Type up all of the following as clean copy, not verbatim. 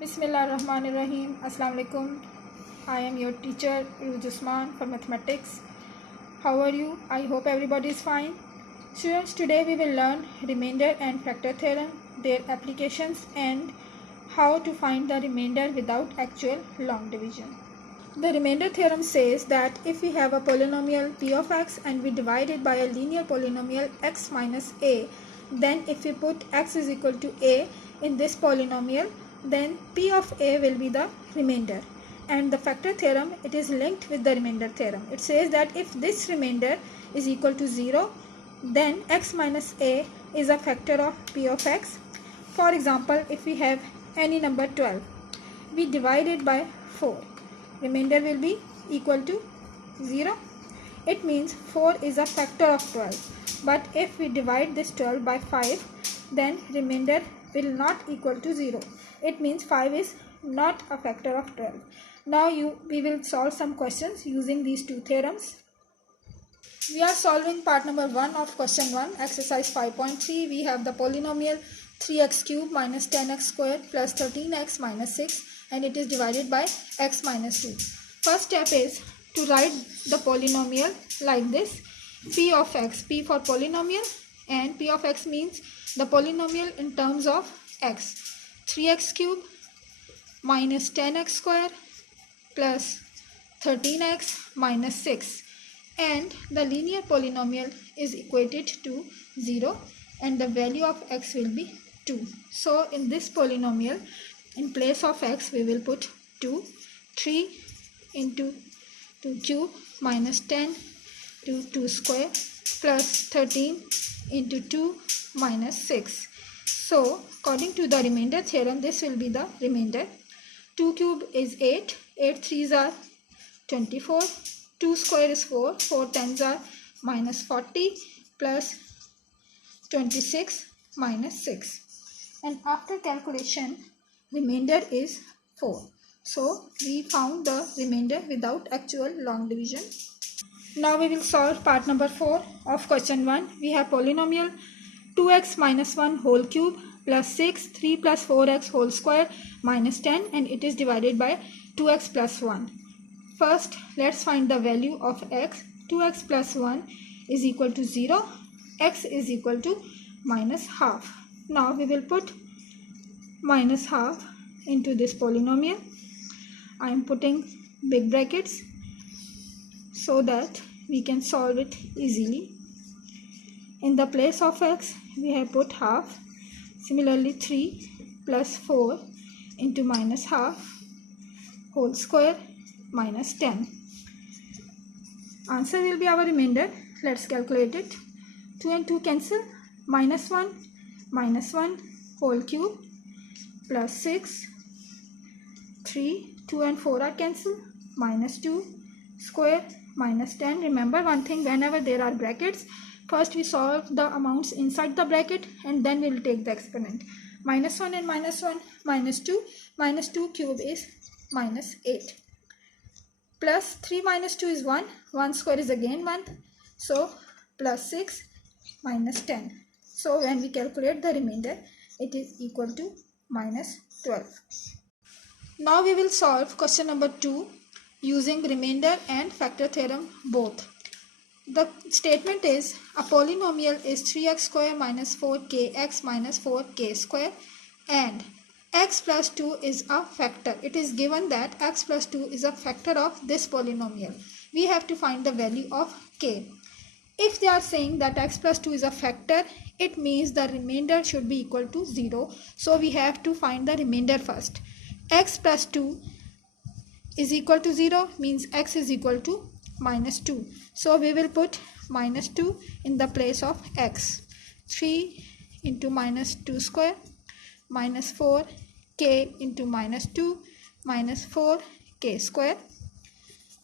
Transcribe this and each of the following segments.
Bismillahirrahmanirrahim. Assalamu alaikum. I am your teacher Usman for mathematics. How are you? I hope everybody is fine. Students, today we will learn remainder and factor theorem, their applications and how to find the remainder without actual long division. The remainder theorem says that if we have a polynomial p of x and we divide it by a linear polynomial x minus a, then if we put x is equal to a in this polynomial, then p of a will be the remainder. And the factor theorem, it is linked with the remainder theorem. It says that if this remainder is equal to 0, then x minus a is a factor of p of x. For example, if we have any number 12, we divide it by 4. Remainder will be equal to 0. It means 4 is a factor of 12. But if we divide this 12 by 5, then remainder will not equal to 0. It means 5 is not a factor of 12. Now we will solve some questions using these two theorems. We are solving part number 1 of question 1, exercise 5.3. We have the polynomial 3x cube minus 10x square plus 13x minus 6, and it is divided by x minus 2. First step is to write the polynomial like this. P of x, P for polynomial, and P of x means the polynomial in terms of x. 3x cube minus 10x square plus 13x minus 6, and the linear polynomial is equated to 0 and the value of x will be 2. So in this polynomial, in place of x we will put 2. 3 into 2 cube minus 10 to 2 square plus 13 into 2 minus 6. So according to the remainder theorem, this will be the remainder. 2 cube is 8, 8 threes are 24, 2 square is 4, 4 tens are minus 40 plus 26 minus 6. And after calculation, remainder is 4. So we found the remainder without actual long division. Now we will solve part number 4 of question 1. We have polynomial 2x minus 1 whole cube plus 6, 3 plus 4x whole square minus 10, and it is divided by 2x plus 1. First, let's find the value of x. 2x plus 1 is equal to 0. X is equal to minus half. Now we will put minus half into this polynomial. I am putting big brackets so that we can solve it easily. In the place of x, we have put half. Similarly, 3 plus 4 into minus half whole square minus 10. Answer will be our remainder. Let's calculate it. 2 and 2 cancel. Minus 1 whole cube plus 6. 3, 2 and 4 are cancelled. Minus 2 square minus 10. Remember one thing, whenever there are brackets, first we solve the amounts inside the bracket and then we will take the exponent. Minus 1 and minus 1, minus 2. Minus 2 cube is minus 8. Plus 3 minus 2 is 1. 1 square is again 1. So plus 6 minus 10. So when we calculate the remainder, it is equal to minus 12. Now we will solve question number 2 using remainder and factor theorem both. The statement is a polynomial is 3x square minus 4kx minus 4k square and x plus 2 is a factor. It is given that x plus 2 is a factor of this polynomial. We have to find the value of k. If they are saying that x plus 2 is a factor, it means the remainder should be equal to 0. So we have to find the remainder first. X plus 2 is equal to 0 means x is equal to minus 2. So we will put minus 2 in the place of x. 3 into minus 2 square minus 4k into minus 2 minus 4k square.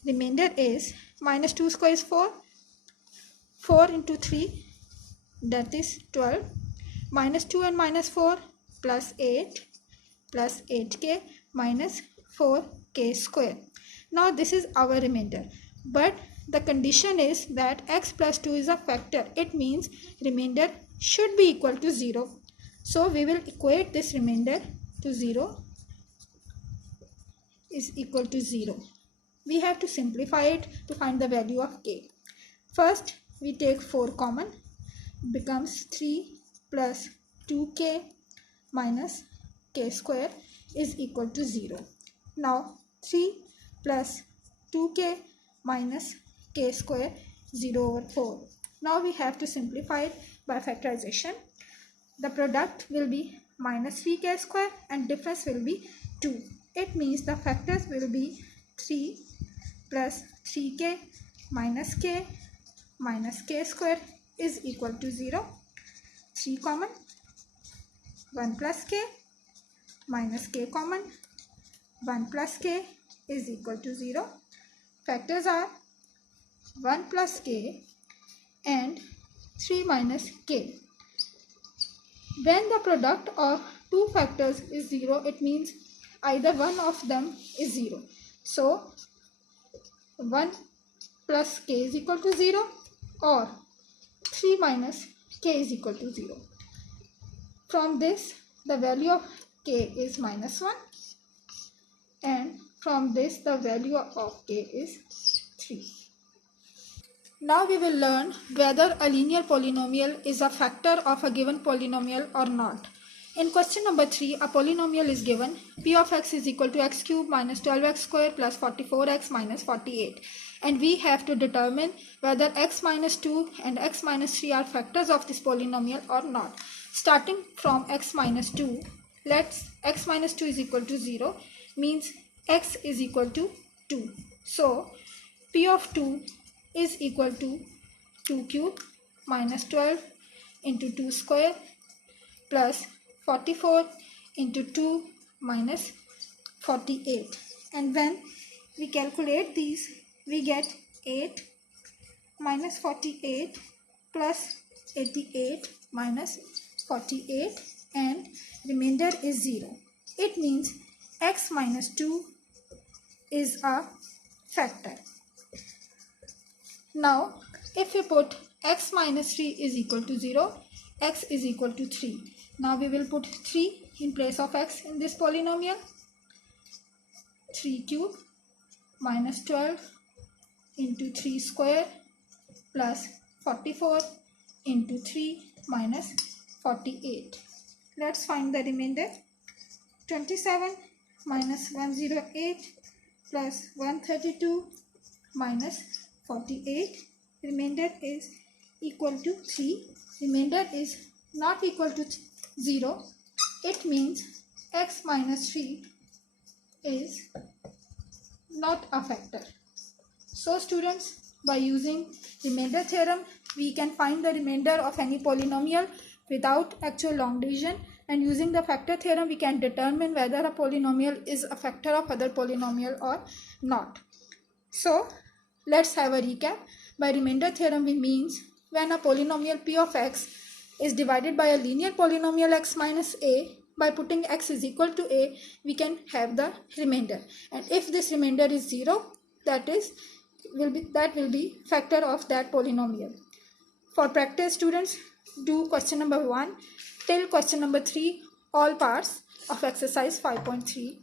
Remainder is minus 2 square is 4. 4 into 3, that is 12. Minus 2 and minus 4 plus 8 plus 8k minus 4k square. Now this is our remainder. But the condition is that x plus 2 is a factor. It means remainder should be equal to 0. So we will equate this remainder to 0 is equal to 0. We have to simplify it to find the value of k. First, we take 4 common, becomes 3 plus 2k minus k square is equal to 0. Now 3 plus 2k minus k square 0 over 4. Now we have to simplify it by factorization. The product will be minus 3k square and difference will be 2. It means the factors will be 3 plus 3k minus k square is equal to 0. 3 common, 1 plus k minus k common, 1 plus k is equal to 0. Factors are 1 plus k and 3 minus k. When the product of two factors is 0, it means either one of them is 0. So 1 plus k is equal to 0 or 3 minus k is equal to 0. From this, the value of k is minus 1 and from this the value of k is 3. Now we will learn whether a linear polynomial is a factor of a given polynomial or not. In question number 3, a polynomial is given p of x is equal to x cube minus 12x square plus 44x minus 48. And we have to determine whether x minus 2 and x minus 3 are factors of this polynomial or not. Starting from x minus 2, let's x minus 2 is equal to 0 means x is equal to 2. So p of 2 is equal to 2 cube minus 12 into 2 square plus 44 into 2 minus 48. And when we calculate these, we get 8 minus 48 plus 88 minus 48 and remainder is 0. It means x minus 2 is a factor. Now, if we put x minus 3 is equal to 0, x is equal to 3. Now we will put 3 in place of x in this polynomial. 3 cube minus 12 into 3 square plus 44 into 3 minus 48. Let's find the remainder. 27 minus 108 plus 132 minus 48. Remainder is equal to 3. Remainder is not equal to 0. It means x minus 3 is not a factor. So students, by using remainder theorem, we can find the remainder of any polynomial without actual long division, and using the factor theorem we can determine whether a polynomial is a factor of other polynomial or not. So let's have a recap. By remainder theorem we means when a polynomial p of x is divided by a linear polynomial x minus a, by putting x is equal to a, we can have the remainder, and if this remainder is 0, that will be factor of that polynomial. For practice, students, do question number 1 till question number 3, all parts of exercise 5.3.